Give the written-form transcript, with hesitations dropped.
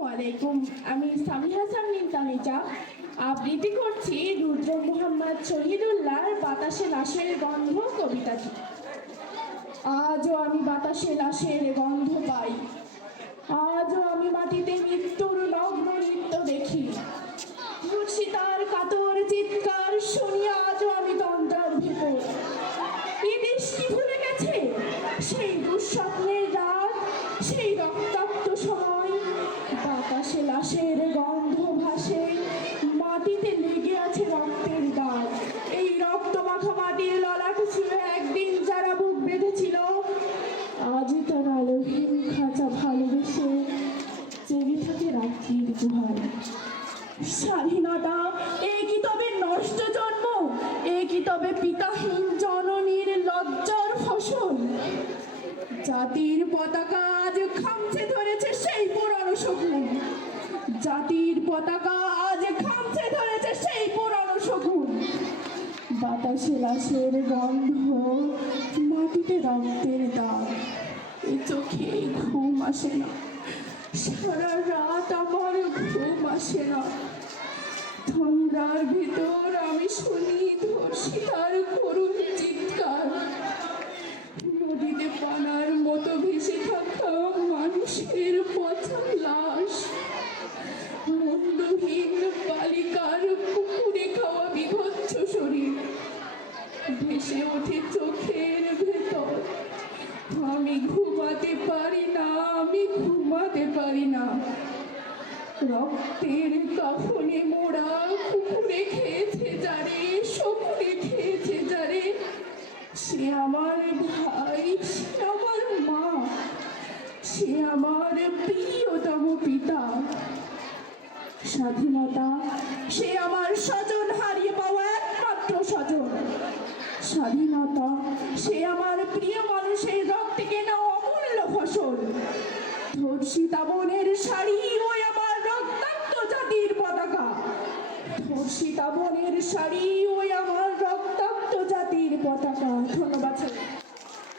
ওয়ালাইকুম। আমি সামিহা সামনিন তানিজা আবৃত্তি করছি রুদ্র মোহাম্মদ শহীদুল্লাহর বাতাসে লাশের গন্ধ কবিতাটি। আজও আমি বাতাসে লাশের গন্ধ পাই, আজও আমি মাটিতে মৃত্যুর নগ্ন নৃত্য দেখি। মুর্শিদার কাতর চিৎকার শুনি আজও আমি তন্দ্রার ভেতর। এই দেশ কি ভুলে গেছে সেই দুঃস্বপ্নের রাত, সেই রক্তাক্ত সময়? বাতাসে লাশের গন্ধ ভাসে, মাটিতে লেগে আছে রক্তের দাগ। এই রক্ত মাখা মাটির ললাট ছিল একদিন যারা বুক বেঁধেছিল, আজই তারা আলোহীন খাঁচা ভালোবেসে জেগে থাকে রাত্রির গুহায়। স্বাধীনতা এ কি তবে নষ্ট জন্ম? এ কি তবে পিতাহীন জননীর লজ্জার ফসল? জাতির পতাকা আজ খামচে ধরেছে সেই পুরানো শকুন, জাতির পতাকা আজ খামচে ধরেছে সেই পুরানো শকুন। বাতাসে লাশের গন্ধ, মাটিতে রক্তের দাগ, এ চোখে ঘুম আসে না, সারা রাত আমার ঘুম আসে না। তন্দ্রার ভিতর আমি শুনি ধর্ষিতার করুণ চিৎকার। নদীতে পানার মতো ভেসে থাকা মানুষের পচা লাশ, মুন্ডহীন বালিকার পুকুরে খাওয়া বিভৎস শরীর ভেসে ওঠে চোখের ভেতর। আমি ঘুমাতে পারি না, আমি ঘুমাতে পারি না। রক্তের কাফনে মোড়া কুকুরে খেয়েছে যারে, শকুনে খেয়েছে যারে, সে আমার ভাই, সে আমার মা, সে আমার প্রিয়তম পিতা। স্বাধীনতা সে আমার স্বজন হারিয়ে পাওয়া একমাত্র স্বজন। স্বাধীনতা সে আমার প্রিয় মানুষের রক্তে কেনা অমূল্য ফসল। ধর্ষিতা বোনের শাড়ি ওই আমার রক্তাক্ত জাতির পতাকা, ধর্ষিতা বোনের শাড়ি ওই আমার রক্তাক্ত জাতির পতাকা। ধন্যবাদ।